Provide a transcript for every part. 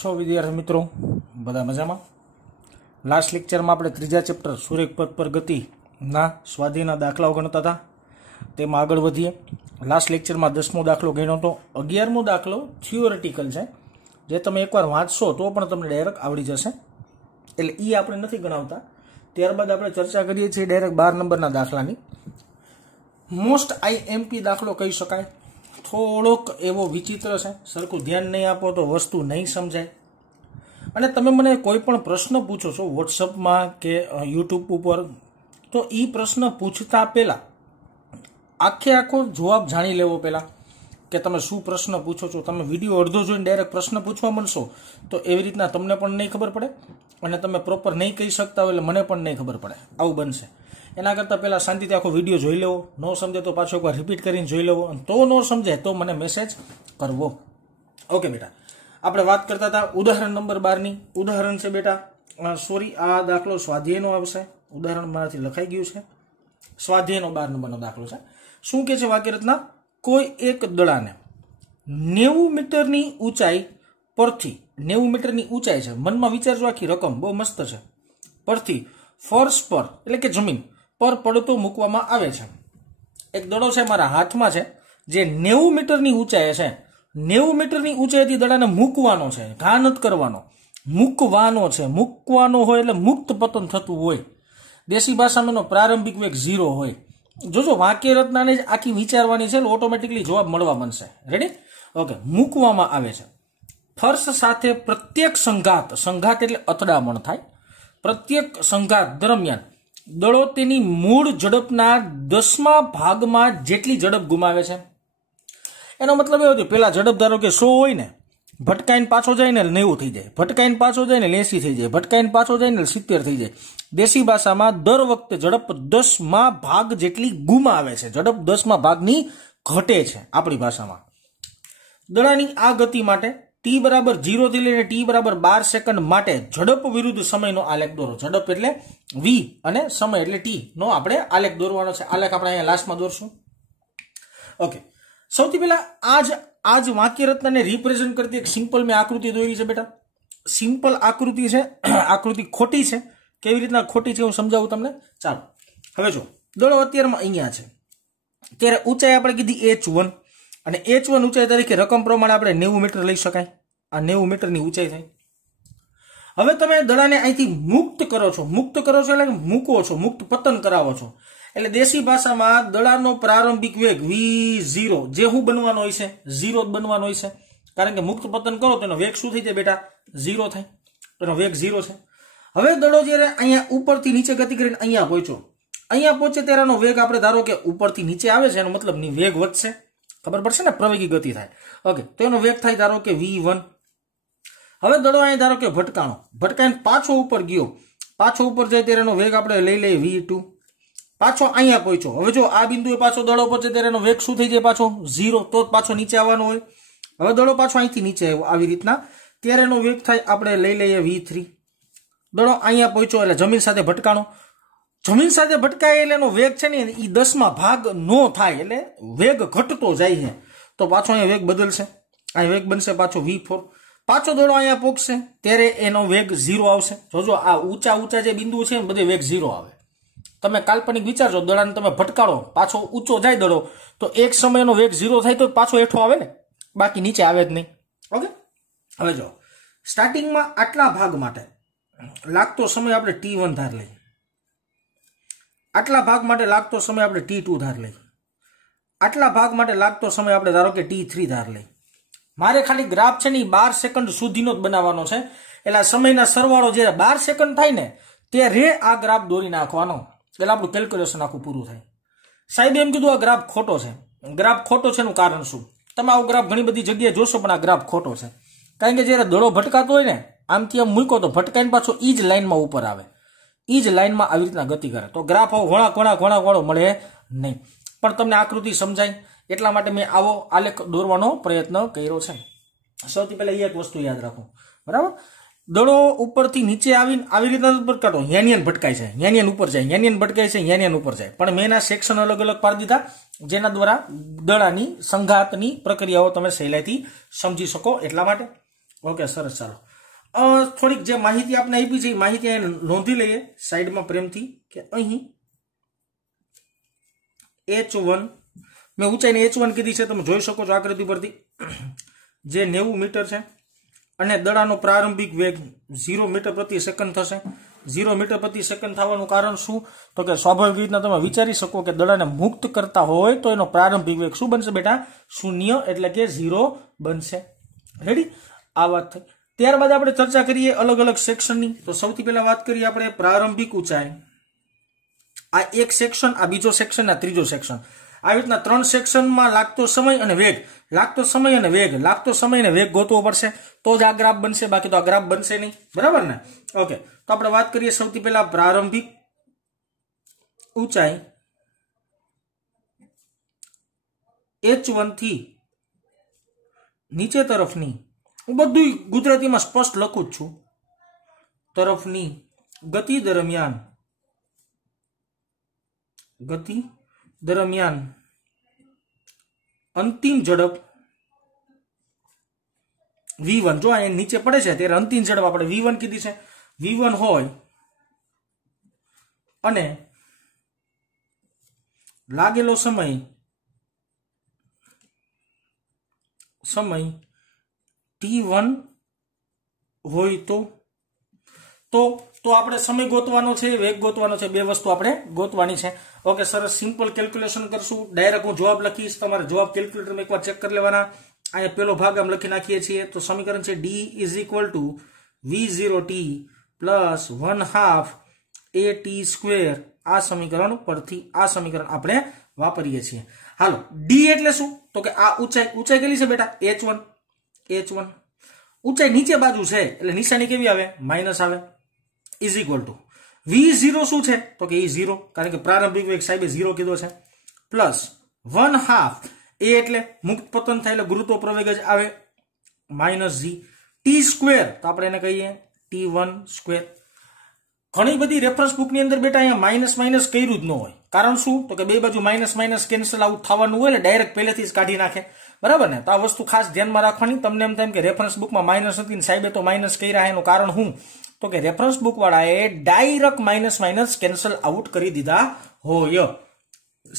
છો विद्यार्थी मित्रों बधा मजामां। लास्ट लेक्चर में आपणे त्रीजा चेप्टर सुरेख पथ पर गति ना स्वाधीनना दाखलाओ गणता था तेमां आगळ वधीए। लास्ट लेक्चर में 10मो दाखलो गण्यो तो 11मो दाखलो थियोरेटिकल है जे तमे एकवार वांचशो तो पण तमने डायरेक्ट आवड़ी जशे एटले ई आपणे नथी गणावता। त्यारबाद आपणे चर्चा करीए छीए डायरेक्ट 12 नंबरना दाखलानी। मोस्ट आईएमपी दाखलो कही शकाय। थोड़ोक एवो विचित्र है, सरखू ध्यान नहीं आपो तो वस्तु नहीं समझाय। अने तमे मने कोई पण प्रश्न पूछो छो व्हाट्सएप में के यूट्यूब पर तो ई प्रश्न पूछता पहला आखे आखो जवाब जाणी लेवो पहला के तमे शुं प्रश्न पूछो छो। तमे विडियो अर्धो जोईने डायरेक्ट प्रश्न पूछवा मळशो तो एवी रीतना तमने पण नहीं खबर पड़े अने तमे प्रोपर नहीं कही सकता हो एटले मने पण नहीं खबर पड़े। आवुं बनशे। एना करता पहला शांतिथी आखो विडियो जोई लेवो, न समझे तो पाछो एकवार रिपीट करीने जोई लेवो, तो न समझे तो मने मेसेज करवो। ओके बेटा, आपणे वात करता था उदाहरण नंबर 12 नी। उदाहरण छे बेटा सॉरी आ दाखलो स्वाध्यायनो आवशे। उदाहरण माराथी लखाई गयुं छे स्वाध्यायनो 12 नंबरनो दाखलो छे। शुं कहे छे वाक्य रचना, कोई एक दड़ाने 90 मीटरनी ऊंचाई परथी 90 मीटरनी ऊंचाई छे, मनमा विचारजो आखी रकम बहु मस्त छे, परथी फर्श पर एटले के जमीन पर પડતો મૂકવામાં આવે છે। એક દડો છે મારા હાથમાં છે જે 90 મીટરની ઊંચાઈએ છે। 90 મીટરની ઊંચાઈથી દડાને મૂકવાનો છે, ઘા નથી કરવાનો, મૂકવાનો છે। મૂકવાનો હોય એટલે મુક્ત પતન થતું હોય। દેશી ભાષામાં એનો પ્રારંભિક વેગ 0 હોય। જોજો વાક્ય રચનાને જ આખી વિચારવાની છે એટલે ઓટોમેટિકલી જવાબ મળવા બનશે। રેડી? ઓકે, મૂકવામાં આવે છે। ફર્શ સાથે પ્રત્યેક સંઘાત, સંઘાત એટલે અથડામણ થાય, પ્રત્યેક સંઘાત દરમિયાન દડો તેની મૂળ ઝડપના 10મા ભાગમાં જેટલી ઝડપ ગુમાવે છે। એનો મતલબ એવો કે પેલા ઝડપ ધારો કે 100 હોય ને, ભટકાઈને પાછો જાય ને 90 થઈ જાય, ભટકાઈને પાછો જાય ને 80 થઈ જાય, ભટકાઈને પાછો જાય ને 70 થઈ જાય। દેશી ભાષામાં દર વખતે ઝડપ 10મા ભાગ જેટલી ગુમાવે છે, ઝડપ 10મા ભાગની ઘટે છે આપણી ભાષામાં। દડાની આ ગતિ માટે टी बराबर 0 थी लईने टी बराबर 12 सेकंड माटे झड़प विरुद्ध समयनो आलेख दोरो। झड़प एटले v अने समय एटले t नो आपणे आलेख दोरवानो छे। आलेख आपणे अहींया लास्टमां दोरशुं। ओके, सौथी पहेला आज वाक्य रचनाने रिप्रेजेंट करती एक सिंपल में आकृति दोरी छे बेटा। सिंपल आकृति छे, आकृति खोटी छे। केवी रीतना खोटी छे हुं समजावुं तमने। चालो हवे जो दड़ो अत्यारमा अहींया छे त्यारे ऊंचाई आपणे कीधी h1 અને h1 ઊંચાઈ તરીકે રકમ પ્રમાણે આપણે 90 મીટર લઈ શકાય। આ 90 મીટરની ઊંચાઈ થાય। હવે તમે દડાને અહીંથી મુક્ત કરો છો, મુક્ત કરો છો એટલે મૂકો છો, મુક્ત પતન કરાવો છો। એટલે દેશી ભાષામાં દડાનો પ્રારંભિક વેગ v0 જે હું બનવાનો હોય છે 0 જ બનવાનો હોય છે, કારણ કે મુક્ત પતન કરો તો એનો વેગ શું થઈ જાય બેટા 0 થાય, એનો વેગ 0 છે। હવે દડો જ્યારે અહીંયા ઉપરથી નીચે ગતિ કરીને અહીંયા પહોંચ્યો, અહીંયા પહોંચે ત્યારે એનો વેગ આપણે ધારો કે ઉપરથી નીચે આવે છે, એનો મતલબ ની વેગ વધશે, खबर पड़े ने, प्रवेगी गति थाय। ओके, तो एनो वेग थाय धारो के v1। हवे दड़ो अहीं धारो के भटकाणो, भटकाईने पाछो ऊपर गयो, पाछो ऊपर जाय त्यारे एनो वेग आपणे लई लઈએ v2। पाछो अहींया पहोंच्यो, हवे जो आ बिंदुए पाछो दड़ो पहोंचे त्यारे एनो वेग शुं थई जाय पाछो 0, तो पाछो नीचे आवવાનો होय। हवे दड़ो पाछो અહીંથી નીચે આવ્યો આવી રીતના ત્યારે એનો વેગ થાય આપણે લઈ લઈએ v3। દડો અહીંયા પહોંચ્યો એટલે જમીન સાથે ભટકાણો, जमीन साथे भटकाय एटले एनो वेग छे ने ई 10मा भाग नो थाय एटले वेग घटतो जाय छे, तो पाछो अहीं वेग बदलशे, अहीं वेग बनशे पाछो v4। पाछो दड़ो अहीं पोकशे त्यारे एनो वेग 0 आवशे। जोजो आ ऊंचा ऊंचा जे बिंदु छे बधे वेग 0 आवे। तमे काल्पनिक विचारजो, दड़ाने तमे भटकाड़ो, पाछो ऊंचो जाय दड़ो तो एक समय एनो वेग 0 थाय तो पाछो हेठो आवे ने, बाकी नीचे आवे ज नहीं। ओके, हवे जो स्टार्टिंग में आटला भाग माटे लागतो समय आपणे t1 धार लईए, आटला भाग माटे लागतो समय आपणे t2 धार लई, आटला भाग माटे लागतो समय आपणे धारो के t3 धार लई। मारे खाली ग्राफ छे ने 12 सेकंड सुधीनो ज बनावવાનો છે, એટલે સમયના સરવાળો જ્યારે 12 સેકન્ડ થાય ને ત્યારે આ ગ્રાફ દોરી નાખવાનો, એટલે આપણું કેલ્ક્યુલેશન આખું પૂરું થાય। સાહેબ એમ કીધું આ ગ્રાફ ખોટો છે। ગ્રાફ ખોટો છે એનું કારણ શું? તમે આવો ગ્રાફ ઘણી બધી જગ્યાએ જોશો પણ આ ગ્રાફ ખોટો છે, કારણ કે જ્યારે દડો ભટકાતો હોય ને આમથી આમ મૂકો તો ભટકાઈને પાછો ઈ જ લાઈનમાં ઉપર આવે, ઈ જ લાઈનમાં આવી રીતના ગતિ કરે, તો ગ્રાફ આવો વળાંક વળાંક વળાંક વાળો મળે નહીં। પણ તમને આકૃતિ સમજાય એટલા માટે મેં આવો આલેખ દોરવાનો પ્રયત્ન કર્યો છે। સૌથી પહેલા એક વસ્તુ યાદ રાખો, બરાબર? દડો ઉપરથી નીચે આવીને આવી રીતના ભટકાતો યાનિયન ભટકાય છે, યાનિયન ઉપર જાય, યાનિયન ભટકાય છે, યાનિયન ઉપર જાય, પણ મેં એના સેક્શન અલગ અલગ પાડી દીધા જેના દ્વારા દડાની સંઘાતની પ્રક્રિયાઓ તમે સહેલાઈથી સમજી શકો એટલા માટે। ઓકે, સરસ, ચાલો થોડીક જે માહિતી આપણે આપી છે એ માહિતી નોંધી લઈએ સાઈડમાં પ્રેમથી કે અહીં h1 મેં ઊંચાઈને h1 કીધી છે, તમે જોઈ શકો છો આકૃતિ પરથી, જે 90 મીટર છે અને દડાનો પ્રારંભિક વેગ 0 મીટર પ્રતિ સેકન્ડ થશે। 0 મીટર પ્રતિ સેકન્ડ થવાનું કારણ શું? તો કે સ્વાભાવિક રીતના તમે વિચારી શકો કે દડાને મુક્ત કરતા હોય તો એનો પ્રારંભિક વેગ શું બનશે બેટા? 0 એટલે કે 0 બનશે। રેડી? આ વાત થઈ। ત્યારબાદ આપણે ચર્ચા કરીએ અલગ અલગ સેક્શનની। તો સૌથી પહેલા વાત કરીએ આપણે પ્રારંભિક ઊંચાઈ। આ એક સેક્શન, આ બીજો સેક્શન, આ ત્રીજો સેક્શન। આવી રીતના 3 સેક્શનમાં લાગતો સમય અને વેગ, લાગતો સમય અને વેગ, લાગતો સમય અને વેગ ગોતવો પડશે તો જ આ ગ્રાફ બનશે, બાકી તો આ ગ્રાફ બનશે નહીં, બરાબર ને? ઓકે, તો આપણે વાત કરીએ સૌથી પહેલા પ્રારંભિક ઊંચાઈ h1 થી નીચે તરફની, હું બધું ગુજરાતીમાં સ્પષ્ટ લખું જ છું, તરફની ગતિ દરમિયાન અંતિમ ઝડપ v1, જો આ નીચે પડે છે ત્યારે અંતિમ ઝડપ આપણે v1 કીધી છે, v1 હોય અને લાગેલો સમય t1 હોય તો આપણે સમય ગોતવાનો છે, વેગ ગોતવાનો છે, બે વસ્તુ આપણે ગોતવાની છે। ઓકે, સરસ, સિમ્પલ કેલ્ક્યુલેશન કરશું। ડાયરેક્ટ હું જવાબ લખીશ, તમારે જવાબ કેલ્ક્યુલેટરમાં એકવાર ચેક કરી લેવાના। અહીંયા પેલો ભાગ આમ લખી નાખીએ છીએ, તો સમીકરણ છે d = v0t પ્લસ 1/2 at²। આ સમીકરણ પરથી આ સમીકરણ આપણે વાપરીએ છીએ। હાલો, d એટલે શું? તો કે આ ઊંચાઈ કેટલી છે બેટા? h1 ઊંચાઈ નીચે બાજુ છે એટલે નિશાની કેવી આવે? માઇનસ આવે। v0 શું છે? તો કે એ 0, કારણ કે પ્રારંભિક વેગ સાહેબે 0 કીધો છે, પ્લસ 1/2 a એટલે મુક્ત પતન થાય એટલે ગુરુત્વ પ્રવેગ જ આવે, માઇનસ g t², તો આપણે એને કહીએ t1²। ઘણી બધી રેફરન્સ બુકની અંદર બેટા અહીંયા માઇનસ માઇનસ કર્યું જ ન હોય, કારણ શું? તો કે બે બાજુ માઇનસ માઇનસ કેન્સલ આઉટ થવાનું હોય એટલે ડાયરેક્ટ પહેલેથી જ કાઢી નાખે, બરાબર ને? તો આ વસ્તુ ખાસ ધ્યાનમાં રાખવાની। તમને એમ થાય કે રેફરન્સ બુકમાં માઇનસ હતી ને સાહેબે તો માઇનસ કર્યા, એનું કારણ શું? તો કે રેફરન્સ બુક વાળાએ direct minus minus cancel out કરી દીધા હોય।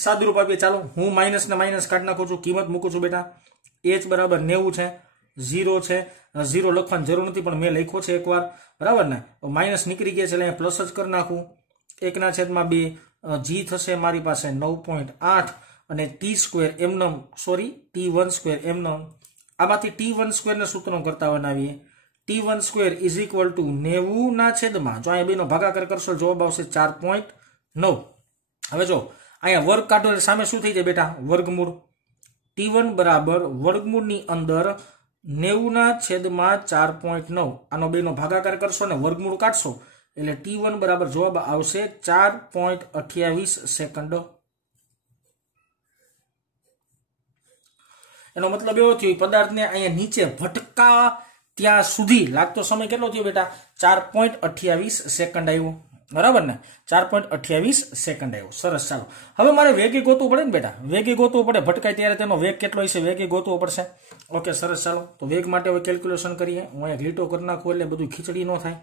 સાદુરૂપ આપીએ, ચાલો હું માઇનસ ને માઇનસ કાઢી નાખું છું, કિંમત મૂકું છું બેટા। h બરાબર 90 છે, 0 છે, 0 લખવાની જરૂર નથી પણ મેં લખ્યો છે એકવાર, બરાબર ને? માઇનસ નીકળી ગયા છે એટલે પ્લસ જ કરી નાખું, 1/2 g થશે મારી પાસે 9.8 અને t² એમનમ, સોરી t1² એમનમ, આમાંથી t1² ને સૂત્રો કરતા બનાવીએ, t1² = 90/, જો અહીંયા બેનો ભાગાકાર કરશો જવાબ આવશે 4.9। હવે જો અહીંયા વર્ગ કાઢો એટલે સામે શું થઈ જાય બેટા? વર્ગમૂળ। t1 બરાબર વર્ગમૂળની અંદર 90/4.9, આનો બેનો ભાગાકાર કરશો ને વર્ગમૂળ કાઢશો એટલે t1 બરાબર જવાબ આવશે 4.28 સેકન્ડ। એનો મતલબ એવો થયો પદાર્થને અહીંયા નીચે ભટકા ત્યાં સુધી લાગતો સમય કેટલો થયો બેટા? 4.28 સેકન્ડ આવ્યો, બરાબર ને? 4.28 સેકન્ડ આવ્યો। સરસ, ચાલો હવે મારે વેગે ગોતવું પડે ને બેટા, વેગે ગોતવું પડે, ભટકાય ત્યારે તેનો વેગ કેટલો હશે, વેગે ગોતવો પડશે। ઓકે, સરસ, ચાલો તો વેગ માટે હવે કેલ્ક્યુલેશન કરીએ। હું અહીંયા લીટો કરી નાખું એટલે બધું ખીચડી ન થાય।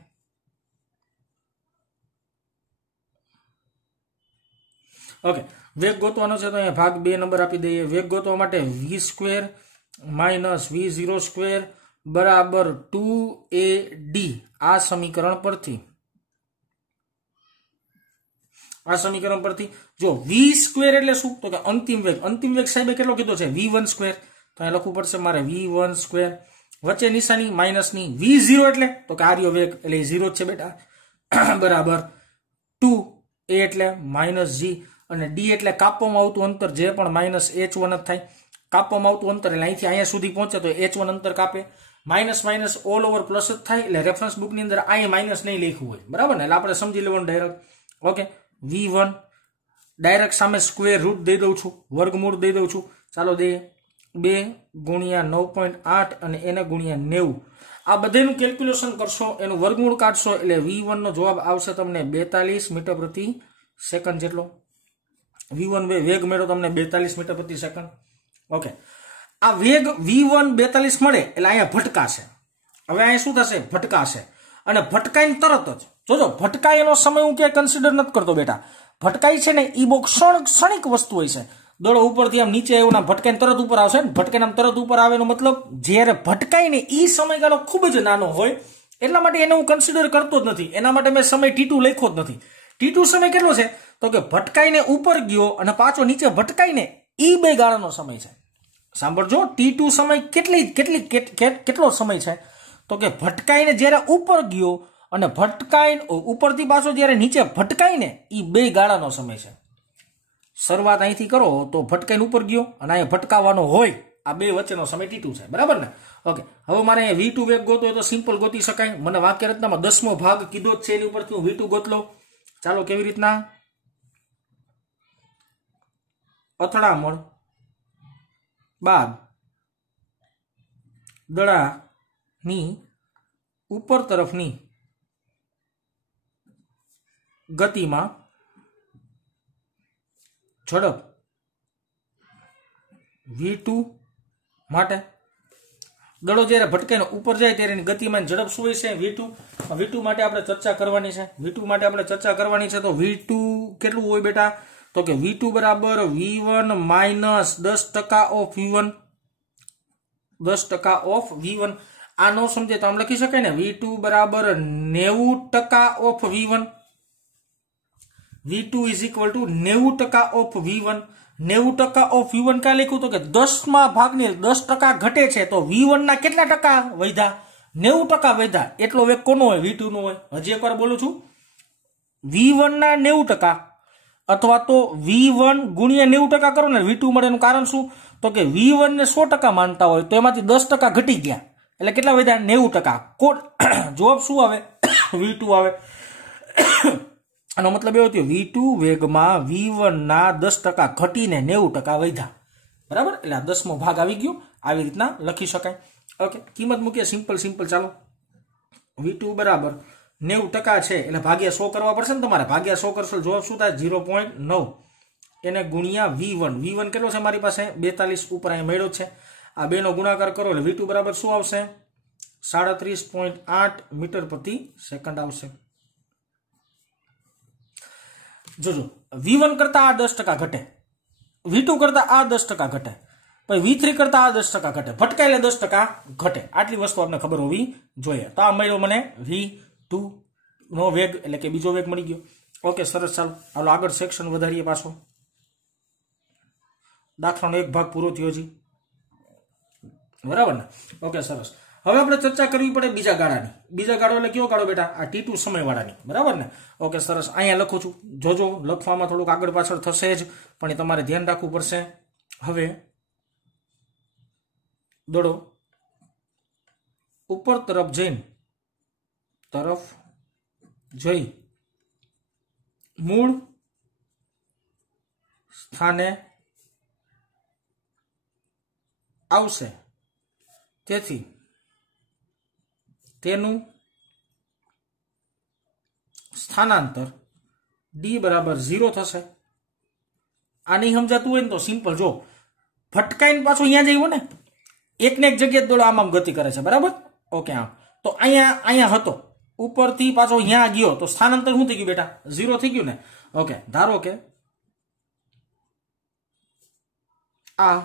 ઓકે, વેગ ગોતવાનો છે તો અહીંયા ભાગ 2 નંબર આપી દઈએ। વેગ ગોતવા માટે v² માઇનસ v0² બરાબર 2ad, આ સમીકરણ પરથી જો v² એટલે શું? તો કે અંતિમ વેગ। અંતિમ વેગ સાહેબે કેટલો કીધો છે? v1², તો અહીં લખવું પડશે મારે v1², વચ્ચે નિશાની માઇનસની, v0 એટલે તો કે આર્યો વેગ એટલે 0 જ છે બેટા, બરાબર 2, a એટલે માઇનસ g અને d એટલે કાપવામાં આવતું અંતર, જે પણ માઇનસ h1 જ થાય, કાપવામાં આવતું અંતર એટલે અહીંથી અહીંયા સુધી પહોંચે તો h1 અંતર કાપે, minus minus all over plus જ થાય એટલે રેફરન્સ બુકની અંદર અહીંયા માઇનસ નહીં લખ્યું હોય, બરાબર ને? એટલે આપણે સમજી લેવાનું ડાયરેક્ટ। ઓકે, v1 ડાયરેક્ટ સામે સ્ક્વેર રૂટ દઈ દઉં છું, વર્ગમૂળ દઈ દઉં છું, ચાલો દે 2 ગુણ્યા 9.8 અને એને ગુણ્યા 90, આ બધાનું કેલ્ક્યુલેશન કરશો, એનું વર્ગમૂળ કાઢશો એટલે v1 નો જવાબ આવશે તમને 42 મીટર પ્રતિ સેકન્ડ જેટલો। v1 વેગ મેળો તમને 42 મીટર પ્રતિ સેકન્ડ। ઓકે, આ વેગ v1 42 મળે એટલે અહીંયા ભટકાશે, હવે અહીં શું થશે? ભટકાશે અને ભટકાઈને તરત જ જોજો ભટકાય એનો સમય હું ક્યાંય કન્સિડર નથી કરતો બેટા. ભટકાય છે ને એ બહુ ક્ષણિક વસ્તુ હોય છે. દડો ઉપરથી આમ નીચે આવ્યો ને ભટકાઈને તરત ઉપર આવશે ને ભટકાઈને આમ તરત ઉપર આવે એનો મતલબ જ્યારે ભટકાય ને એ સમયગાળો ખૂબ જ નાનો હોય એટલા માટે એને હું કન્સિડર કરતો જ નથી. એના માટે મેં સમય T2 લખ્યો જ નથી. T2 સમય કેટલો છે? તો કે ભટકાઈને ઉપર ગયો અને પાછો નીચે ભટકાઈને એ બે ગાળાનો સમય છે. સાંભળજો, T2 સમય કેટલો સમય છે? તો કે ભટકાઈને જ્યારે ઉપર ગયો અને ભટકાઈને ઉપરથી પાછો જ્યારે નીચે ભટકાઈને એ બે ગાળાનો સમય છે. શરૂઆત અહીંથી કરો તો ભટકાઈને ઉપર ગયો અને અહીંયા ભટકાવાનો હોય, આ બે વચ્ચેનો સમય T2 છે. બરાબર ને? ઓકે, હવે મારે V2 વેગ ગોતો હોય તો સિમ્પલ ગોતી શકાય. મને વાક્ય રચનામાં 10મો ભાગ કીધો જ છે, એની ઉપરથી હું V2 ગોત લો. ચાલો, કેવી રીતના? અથડામણ બાદ દડાની ઉપર તરફની ગતિમાં ઝડપ V2 માટે દડો જ્યારે ભટકાઈને ઉપર જાય ત્યારે એની ગતિમાન ઝડપ શું હોય છે? V2 માટે આપણે ચર્ચા કરવાની છે. તો V2 કેટલું હોય બેટા? તો કે V2 બરાબર V1 minus 10% of V1. 10% of V1. આ ન સમજે તો આમ લખી શકાય ને, V2 બરાબર 90% of V1. V2 is equal to 90% of V1. 90% of V1 ક્યાં લખ્યું? તો કે 10માં ભાગની 10% ઘટે છે તો V1 ના કેટલા ટકા વધ્યા? 90% વધ્યા. એટલો વેગ કોનો હોય? V2 નો હોય. હજી એકવાર બોલું છું, V1 ના 90% અથવા તો V1 ગુણ્યા 90% કરો ને V2 મળે. એનું કારણ શું? તો કે V1 ને 100% માનતા હોય તો એમાંથી 10% ઘટી ગયા એટલે કેટલા વધ્યા? 90%. જવાબ શું આવે? V2 આવે. આનો મતલબ એવો થયો V2 વેગમાં V1 ના 10% ઘટીને 90% વધ્યા. બરાબર? એટલે આ 10મો ભાગ આવી ગયો. આવી રીતના લખી શકાય. ઓકે, કિંમત મૂકીએ. સિમ્પલ. ચાલો, V2 બરાબર 90% છે એટલે ભાગ્યા 100 કરવા પડશે ને તમારે. ભાગ્યા 100 કરશો જવાબ શું થાય? 0.9. એને ગુણ્યા V1 કેટલો છે મારી પાસે? 42 ઉપર અહીંયા મળ્યો છે. આ બેનો ગુણાકાર કરો એટલે V2 બરાબર શું આવશે? 37.8 મીટર પ્રતિ સેકન્ડ આવશે. જોજો, V1 કરતા આ 10% ઘટે, V2 કરતા આ 10% ઘટે, પછી V3 કરતા આ 10% ઘટે, ભટકાય એટલે 10% ઘટે. આટલી વસ્તુ આપણે ખબર હોવી જોઈએ. તો આ મળ્યો મને V2 નો વેગ એટલે કે બીજો વેગ મળી ગયો. ઓકે, સરસ. ચાલો આગળ સેક્શન વધારીએ પાછો. દાખલાનો એક ભાગ પૂરો થયો છે. બરાબર ને? ઓકે, સરસ. હવે આપણે ચર્ચા કરવી પડે બીજા ગાળાની. બીજા ગાળો એટલે કયો ગાળો બેટા? આ T2 સમયવાળાની. બરાબર ને? ઓકે, સરસ. અહીંયા લખું છું. જોજો, લખવામાં થોડુંક આગળ પાછળ થશે જ, પણ એ તમારે ધ્યાન રાખવું પડશે. હવે દડો ઉપર તરફ જઈ મૂળ સ્થાને આવશે, તેથી તેનું સ્થાનાંતર D બરાબર 0 થશે. આ નહીં સમજાતું હોય ને તો સિમ્પલ જો, ભટકાઈને પાછું અહીંયા જઈએ ને, એકને એક જગ્યાએ દડો આમ ગતિ કરે છે. બરાબર? ઓકે, હા. તો અહીંયા હતો, ઉપરથી પાછો અહીંયા ગયો તો સ્થાનાંતર શું થઈ ગયું બેટા? 0 થઈ ગયું ને? ઓકે, ધારો કે આ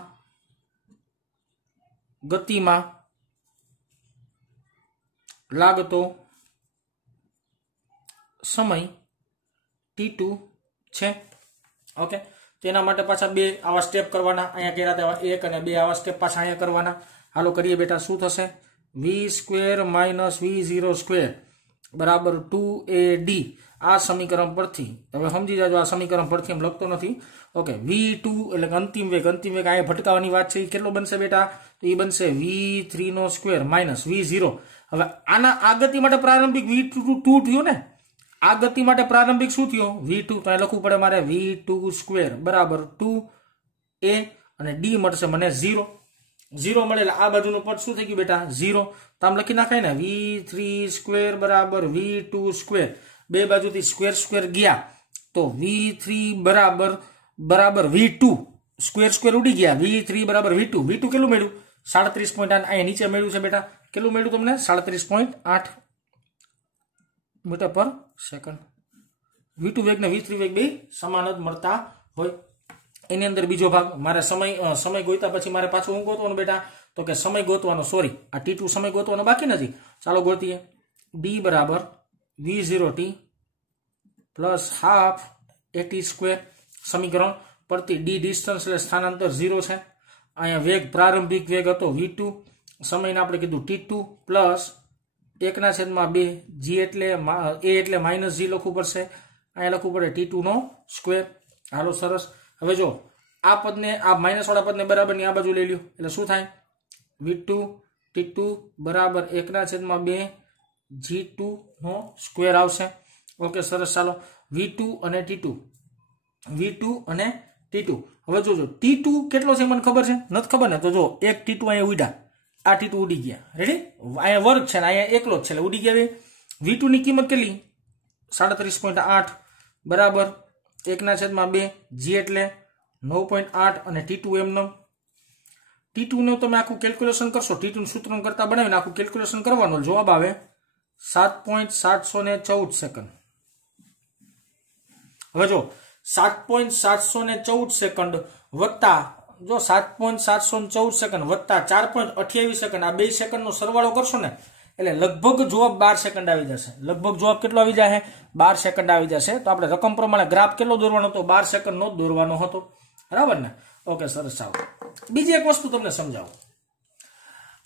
ગતિમાં લાગતો સમય T2 છે. ઓકે, તેના માટે પાછા બે આવા સ્ટેપ કરવાના. અહીંયા કર્યા હતા એક અને બે આવા સ્ટેપ પાછા અહીંયા કરવાના. હાલો કરીએ બેટા. શું થશે? V² માઇનસ V0² બરાબર 2AD. આ સમીકરણ પરથી તમે સમજી જાજો. આ સમીકરણ પરથી એમ લખતો નથી. ઓકે, V2 એટલે અંતિમ વેગ. અહીંયા ભટકાવાની વાત છે. એ કેટલો બનશે બેટા? તો એ બનશે V3² માઇનસ V0. હવે આના આ ગતિ માટે પ્રારંભિક V2 થયો ને, આ ગતિ માટે પ્રારંભિક શું થયો? V2. તો અહીં લખવું પડે મારે V2² બરાબર 2A અને D મળશે મને 0. 0 મળે એટલે આ બાજુનું પદ શું થઈ ગયું બેટા? 0. તો આમ લખી નાખાય ને, V3² બરાબર V2². બે બાજુથી સ્ક્વેર ગયા તો V3 બરાબર V2. સ્ક્વેર ઉડી ગયા. V3 બરાબર V2. V2 કેટલું મળ્યું? 37.8. અહીંયા નીચે મળ્યું છે બેટા કેટલું મળ્યું તમને 37.8 મીટર પર સેકન્ડ। V2 વેગ ને V3 વેગ બે સમાન જ મળતા હોય। એની અંદર બીજો ભાગ મારે સમય ગોત્યા પછી મારે પાછું હું ગોતવાનું બેટા તો કે સમય ગોતવાનો, સોરી આ T2 સમય ગોતવાનો બાકી નથી। ચાલો ગોતીએ। D બરાબર V0t plus half AT square સમીકરણ પરથી D ડિસ્ટન્સ એટલે સ્થાનાંતર 0 છે। અહીંયા વેગ પ્રારંભિક વેગ હતો V2, સમયને આપણે કીધું T2 પ્લસ 1/2 G એટલે A એટલે માઇનસ G લખવું પડશે, અહીંયા લખવું પડે T2 નો સ્ક્વેર। હાલો સરસ। હવે જો આ પદને આ માઇનસ વાળા પદને બરાબરની આ બાજુ લઈ લ્યો એટલે શું થાય V2 T2 બરાબર 1/2 G2 નો સ્ક્વેર આવશે। ઓકે સરસ। ચાલો V2 અને T2 હવે જોજો T2 કેટલો છે મને ખબર છે નથી ખબર ને તો જો એક T2 અહીંયા ઉડ્યા, આ T2 ઉડી ગયા, રેડી, અહીંયા વર્ગ છે ને અહીંયા એકલો જ છે એટલે ઉડી ગયા। V2 ની કિંમત કેટલી 37.8 બરાબર 1/2 G એટલે 9.8 અને T2 એમનો T2 નું તમે આખું કેલ્ક્યુલેશન કરશો, T2 નું સૂત્ર કરતા બનાવીને આખું કેલ્ક્યુલેશન કરવાનું, જવાબ આવે 7.714 સેકન્ડ। હવે જો 7.714 સેકન્ડ વત્તા જો 7.714 સેકન્ડ વત્તા 4.28 સેકન્ડ, આ બે સેકન્ડનો સરવાળો કરશો ને એટલે લગભગ જવાબ 12 સેકન્ડ આવી જશે। લગભગ જવાબ કેટલો આવી જશે 12 સેકન્ડ આવી જશે। તો આપણે રકમ પ્રમાણે ગ્રાફ કેટલો દોરવાનો હતો 12 સેકન્ડનો જ દોરવાનો હતો, બરાબર ને। ઓકે સરસ। ચાલો બીજી એક વસ્તુ તમને સમજાવું।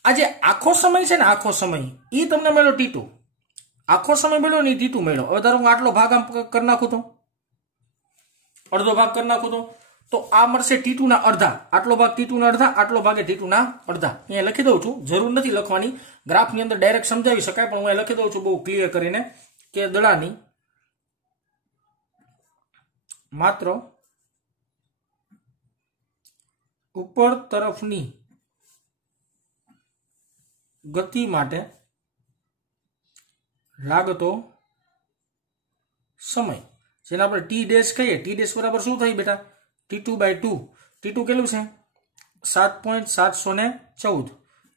આ જે આખો સમય છે ને આખો સમય એ તમને મળ્યો T2, આખો સમય મળ્યો ને T2 મળ્યો। હવે ધારો હું આટલો ભાગ આમ કરી નાખું તો અડધો ભાગ કરી નાખું તો આ મળશે T2 ના અડધા, આટલો ભાગ T2 ના અડધા, આટલો ભાગ T2 ના અડધા। અહીંયા લખી દઉં છું, જરૂર નથી લખવાની, ગ્રાફની અંદર ડાયરેક્ટ સમજાવી શકાય પણ હું લખી દઉં છું બહુ ક્લિયર કરીને કે દડાની માત્ર ઉપર તરફની ગતિ માટે લાગતો સમય જેને આપણે T ડેશ કહીએ, T ડેશ બરાબર શું થાય બેટા T2/2, T2 કેટલું છે 7.714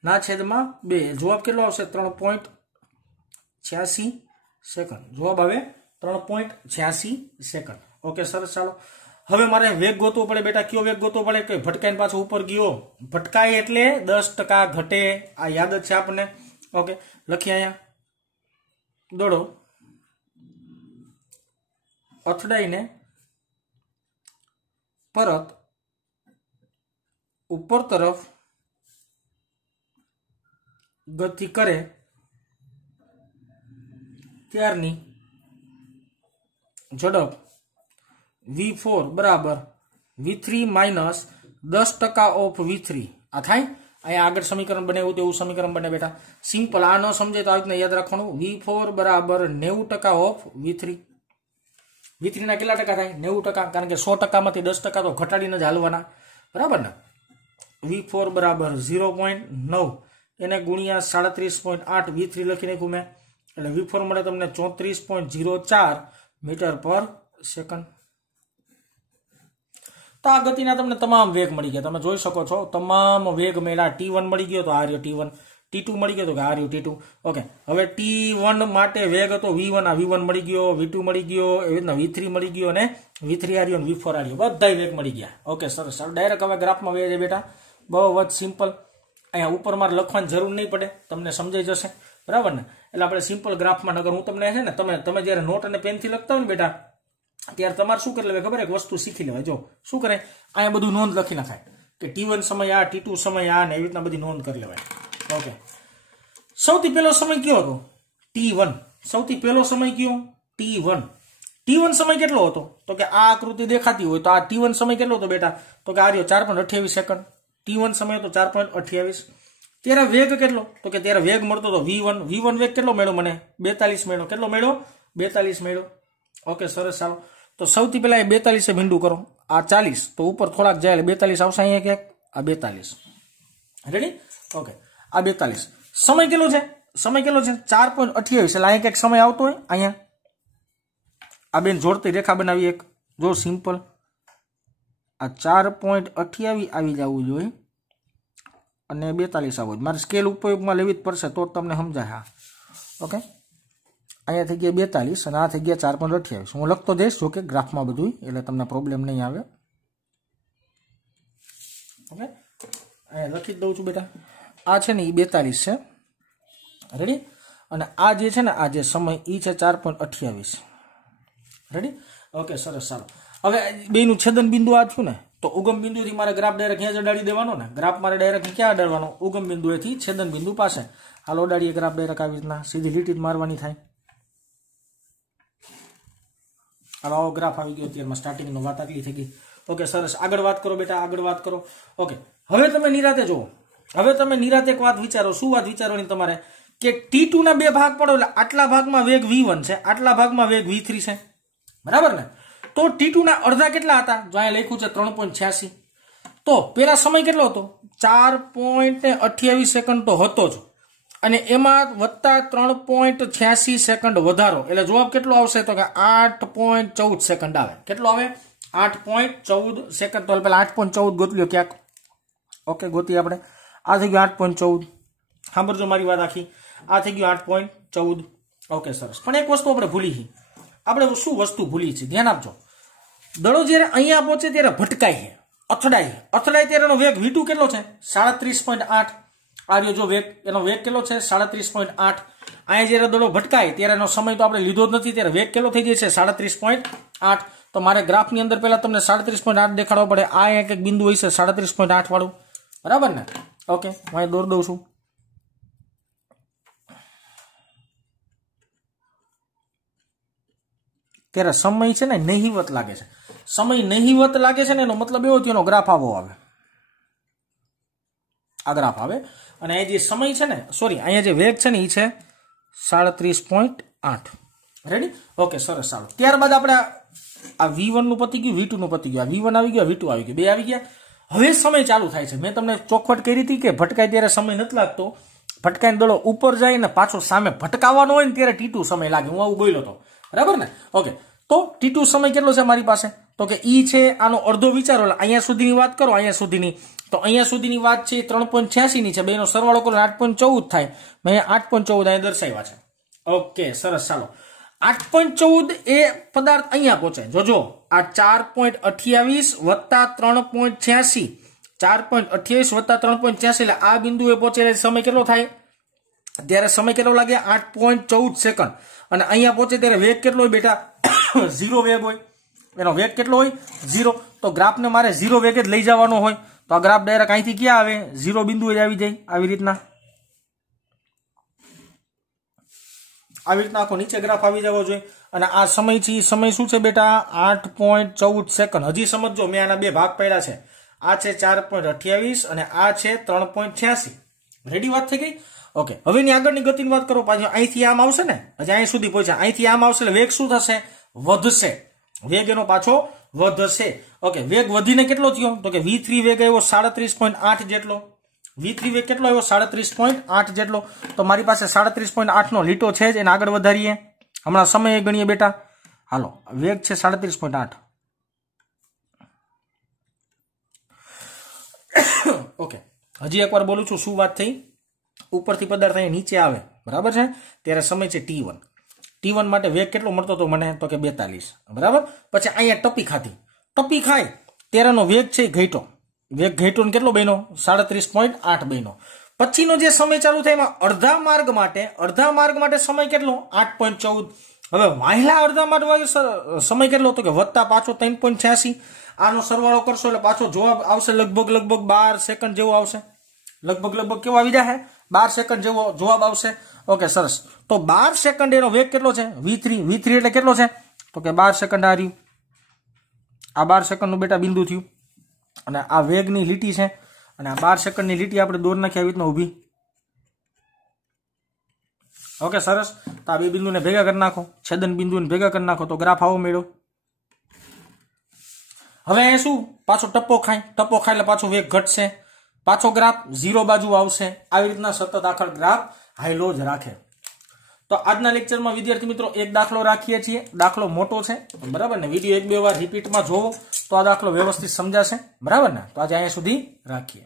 ના છેદમાં 2, જવાબ કેટલો આવશે 3.86 સેકન્ડ, જવાબ આવે 3.86 સેકન્ડ। ઓકે સરસ। ચાલો હવે મારે વેગ ગોતવો પડે બેટા, કયો વેગ ગોતવો પડે કે ભટકાઈને પાછો ઉપર ગયો, ભટકાય એટલે 10% ઘટે, આ યાદ જ છે આપણને। ઓકે લખીએ અહીંયા દોડો અથડાઈને પરત ઉપર તરફ ગતિ કરે ત્યારની ઝડપ V4 બરાબર V3 માઇનસ 10% ઓફ V3, આ થાય। અહીંયા આગળ સમીકરણ બનાવ્યું તેવું સમીકરણ બને બેટા, સિમ્પલ, આ ન સમજે તો આવી રીતના યાદ રાખવાનું। V4 બરાબર 90% ઓફ V3, V3 ના કેટલા ટકા થાય 90%, કારણ કે 100% માંથી 10% તો ઘટાડીને જ હાલવાના, બરાબર ને। V4 બરાબર 0.9 એને ગુણ્યા 37.8 V3 લખી નાખ્યું મેં એટલે V4 મળે તમને 34.04 મીટર પર સેકન્ડ। તો આ ગતિના તમને તમામ વેગ મળી ગયા, તમે જોઈ શકો છો તમામ વેગ મળ્યા। T1 મળી ગયો તો આ રહ્યો T1, T2 મળી ગયો તો કે આ રહ્યો T2। ઓકે હવે T1 માટે વેગ હતો V1, આ V1 મળી ગયો, V2 મળી ગયો, એવી રીતના V3 મળી ગયો અને V3 આ રહ્યો, V4 આ રહ્યો, બધા વેગ મળી ગયા। ઓકે સરસ। ડાયરેક્ટ હવે ગ્રાફમાં વહી જાય બેટા, બહુ જ સિમ્પલ, અહીંયા ઉપર મારે લખવાની જરૂર નહીં પડે, તમને સમજાઈ જશે, બરાબર ને। એટલે આપણે સિમ્પલ ગ્રાફમાં નગર હું તમને છે ને તમે જ્યારે નોટ અને પેનથી લખતા હોય ને બેટા ત્યારે તમારે શું કરી લેવાય ખબર, એક વસ્તુ શીખી લેવાય। જો શું કરે અહીંયા બધું નોંધ લખી નાખાય કે T1 સમય આ, T2 સમય આ ને એવી રીતના બધી નોંધ કરી લેવાય। ઓકે સૌથી પહેલો સમય કયો હતો T1, સૌથી પહેલો સમય કયો T1, T1 સમય કેટલો હતો તો કે આ આકૃતિ દેખાતી હોય તો આ T1 સમય કેટલો હતો બેટા તો કે આ રહ્યો 4.28 સેકન્ડ, T1 સમય હતો 4.28। ત્યારે વેગ કેટલો તો કે ત્યારે વેગ મળતો હતો V1 વેગ કેટલો મળ્યો મને 42 મળ્યો, કેટલો મળ્યો 42 મળ્યો। ઓકે સરસ। ચાલો તો સૌથી પહેલા એ 42 ભીંડું કરો, આ 40 તો ઉપર થોડાક જાય એટલે 42 આવશે અહીંયા ક્યાંક, આ 42, રેડી। ઓકે આ 42 સમય કેટલો છે, સમય કેટલો છે 4.28 એટલે અહીંયા ક્યાંક સમય આવતો હોય, અહીંયા આ બેન જોડતી રેખા બનાવી એક, જો સિમ્પલ આ 4.28 આવી જવું જોઈએ અને 42 આવવો જોઈએ. મારે સ્કેલ ઉપયોગમાં લેવી જ પડશે તો તમને સમજાય. હા ઓકે, અહીંયા થઈ ગયા 42 અને આ થઈ ગયા 4.28. હું લખતો જઈશ જો કે ગ્રાફમાં બધું, એટલે તમને પ્રોબ્લેમ નહીં આવે. ઓકે, અહીંયા લખી જ દઉં છું બેટા. આ છે ને એ 42 છે, રેડી. અને આ જે છે ને આ જે સમય એ છે 4.28, રેડી. ઓકે સરસ. ચાલો હવે બેનું છેદન બિંદુ આ થયું ને, તો ઉગમ બિંદુથી મારે ગ્રાફ ડાયરેક્ટ અહીંયા જ અડાડી દેવાનો ને. ગ્રાફ મારે ડાયરેક્ટ ક્યાં અડાડવાનો? ઉગમ બિંદુએથી છેદન બિંદુ પાસે. હાલો અડાડીએ ગ્રાફ ડાયરેક્ટ આવી રીતના સીધી લીટી જ મારવાની થાય. હવે આવો ગ્રાફ આવી ગયો. અત્યારમાં સ્ટાર્ટિંગનો વાત આટલી થઈ ગઈ. ઓકે સરસ. આગળ વાત કરો બેટા, આગળ વાત કરો. ઓકે, હવે તમે નિરાતે જુઓ. હવે તમે નિરાતે એક વાત વિચારો. શું વાત વિચારવાની તમારે? કે T2 ના બે ભાગ પડો, એટલે આટલા ભાગમાં વેગ V1 છે, આટલા ભાગમાં વેગ V3 છે, બરાબર ને? તો T2 ના અડધા કેટલા હતા? જો અહીંયા લખ્યું છે 3.86. તો પેલા સમય કેટલો હતો? 4.28 સેકન્ડ તો હતો જ, અને એમાં વત્તા 3.86 સેકન્ડ વધારો, એટલે જવાબ કેટલો આવશે? તો કે 8.14 સેકન્ડ આવે. કેટલો આવે? 8.14 સેકન્ડ. તો પેલા 8.14 ગોતલ્યો ક્યાંક. ઓકે, ગોતી આપણે. આ થઈ ગયું 8.14. સાંભળજો મારી વાત આખી. આ થઈ ગયું 8.14. ઓકે સરસ. પણ એક વસ્તુ આપણે ભૂલી છીએ. આપણે શું વસ્તુ ભૂલી છીએ? ધ્યાન આપજો. દડો જ્યારે અહીંયા પહોંચે ત્યારે ભટકાય છે, અથડાય ત્યારે એનો વેગ V2 કેટલો છે? 37.8. આવ્યો જો વેગ, એનો વેગ કેટલો છે? 37.8. અહીંયા જ્યારે દડો ભટકાય ત્યારે એનો સમય તો આપણે લીધો જ નથી, ત્યારે વેગ કેટલો થઈ જાય છે? 37.8. તો મારે ગ્રાફની અંદર પહેલા તમને 37.8 દેખાડવો પડે. આ એક બિંદુ હોય છે 37.8 વાળું, બરાબર ને? ઓકે, હું અહીં દોર દઉં છું. ત્યારે સમય છે ને નહિવત લાગે છે. સમય નહિવત લાગે છે ને એનો મતલબ એવો થયો, એનો ગ્રાફ આવો આવે. આ ગ્રાફ આવે. અને આ જે સમય છે ને, સોરી, અહીંયા જે વેગ છે ને એ છે 37.8. રેડી? ઓકે સરસ. ચાલો ત્યારબાદ આપણે આ V1 નું પતી ગયું, V2 નું પતી ગયું. આ V1 આવી ગયો, V2 આવી ગયો, બે આવી ગયા. હવે સમય ચાલુ થાય છે. મેં તમને ચોખવટ કરી હતી કે ભટકાય ત્યારે સમય નથી લાગતો. ભટકાઈને દડો ઉપર જાય ને પાછો સામે ભટકાવાનો હોય ને ત્યારે T2 સમય લાગે. હું આવું બોલ્યો હતો, બરાબર ને? ઓકે, તો T2 સમય કેટલો છે મારી પાસે? તો કે ઈ છે આનો અડધો. વિચારો, અહીંયા સુધીની વાત કરો, અહીંયા સુધીની. તો અહીંયા સુધીની વાત છે 3.86 ની છે. બેનો સરવાળો કરો 8.14 થાય. મેં 8.14 અહીંયા દર્શાવ્યા છે. ઓકે સરસ. ચાલો 8.14 એ પદાર્થ અહીંયા પહોંચે. જોજો, આ 4.28 વત્તા 3.86, 4.28 વત્તા 3.86, એટલે આ બિંદુએ પહોંચે એટલે સમય કેટલો થાય? ત્યારે સમય કેટલો લાગે? 8.14 સેકન્ડ. અને અહીંયા પહોંચે ત્યારે વેગ કેટલો હોય બેટા? 0 વેગ હોય. એનો વેગ કેટલો હોય? 0. તો ગ્રાફને મારે 0 વેગ જ લઈ જવાનો હોય. તો આ ગ્રાફ ડાયરેક્ટ અહીંથી ક્યાં આવે? 0 બિંદુએ જ આવી જાય. આવી રીતના આખો નીચે ગ્રાફ આવી જવો જોઈએ. અને આ સમય છે, સમય શું છે બેટા? 8.14 સેકન્ડ. હજી સમજો, મેં આના બે ભાગ પાડ્યા છે. આ છે 4.28 અને આ છે 3.86. રેડી? વાત થઈ ગઈ. ઓકે, હવે ની આગળની ગતિની વાત કરો. પાછું અહીંથી આમ આવશે ને, હજી અહીં સુધી પહોંચ્યા, અહીંથી આમ આવશે એટલે વેગ શું થશે? વધશે. વેગ એનો પાછો વધશે. ઓકે, વેગ વધીને કેટલો થયો? તો કે V3 વેગ આવ્યો 37.8 જેટલો. V3 વેગ કેટલો આવ્યો? 37.8 જેટલો. તો મારી પાસે 37.8 નો લીટો છે જ, એને આગળ વધારીએ. હમણાં સમય ગણીએ બેટા. હાલો, વેગ છે 37.8. ઓકે, હજી એકવાર બોલું છું. શું વાત થઈ? ઉપરથી પદાર્થ અહીંયા નીચે આવે, બરાબર છે? ત્યારે સમય છે T1. T1 માટે વેગ કેટલો મળતો હતો મને? તો કે 42, બરાબર. પછી અહીંયા ટપી ખાધી. ટપી ખાય ત્યારેનો વેગ છે ઘટ્યો. વેગ ઘટ્યો ને કેટલો બન્યો? 37.8 બન્યો. પછીનો જે સમય ચાલુ થાય એમાં અડધા માર્ગ માટે સમય કેટલો? 8.14. હવે વાહિલા અડધા માર્ગ સમય કેટલો? તો કે વત્તા પાછો 3.86. આનો સરવાળો કરશો એટલે પાછો જવાબ આવશે લગભગ 12 સેકન્ડ જેવો આવશે. લગભગ કેવો આવી જાય? 12 સેકન્ડ જેવો જવાબ આવશે. ઓકે સરસ. તો 12 સેકન્ડ એનો વેગ કેટલો છે? V3 એટલે કેટલો છે? તો કે 12 સેકન્ડ આ રહ્યું. આ 12 સેકન્ડનું બેટા બિંદુ થયું. અને આ વેગની લીટી છે. અને આ 12 સેકન્ડની લીટી આપણે દોર નાખી આવી રીતના ઊભી. ઓકે સરસ. તો આ બે બિંદુને ભેગા કરી નાખો, છેદન બિંદુને ભેગા કરી નાખો, તો ગ્રાફ આવો મેળવો. હવે અહીંયા શું? પાછો ટપ્પો ખાય એટલે પાછો વેગ ઘટશે. પાછો ગ્રાફ 0 બાજુ આવશે. આવી રીતના સતત આખર ગ્રાફ હાઈલો જ રાખે. તો આજના લેક્ચરમાં વિદ્યાર્થી મિત્રો એક દાખલો રાખીએ છીએ. દાખલો મોટો છે, બરાબર ને? વિડીયો 1-2 વાર રિપીટમાં જોવો તો આ દાખલો વ્યવસ્થિત સમજાશે, બરાબર ને? તો આજે અહીંયા સુધી રાખીએ.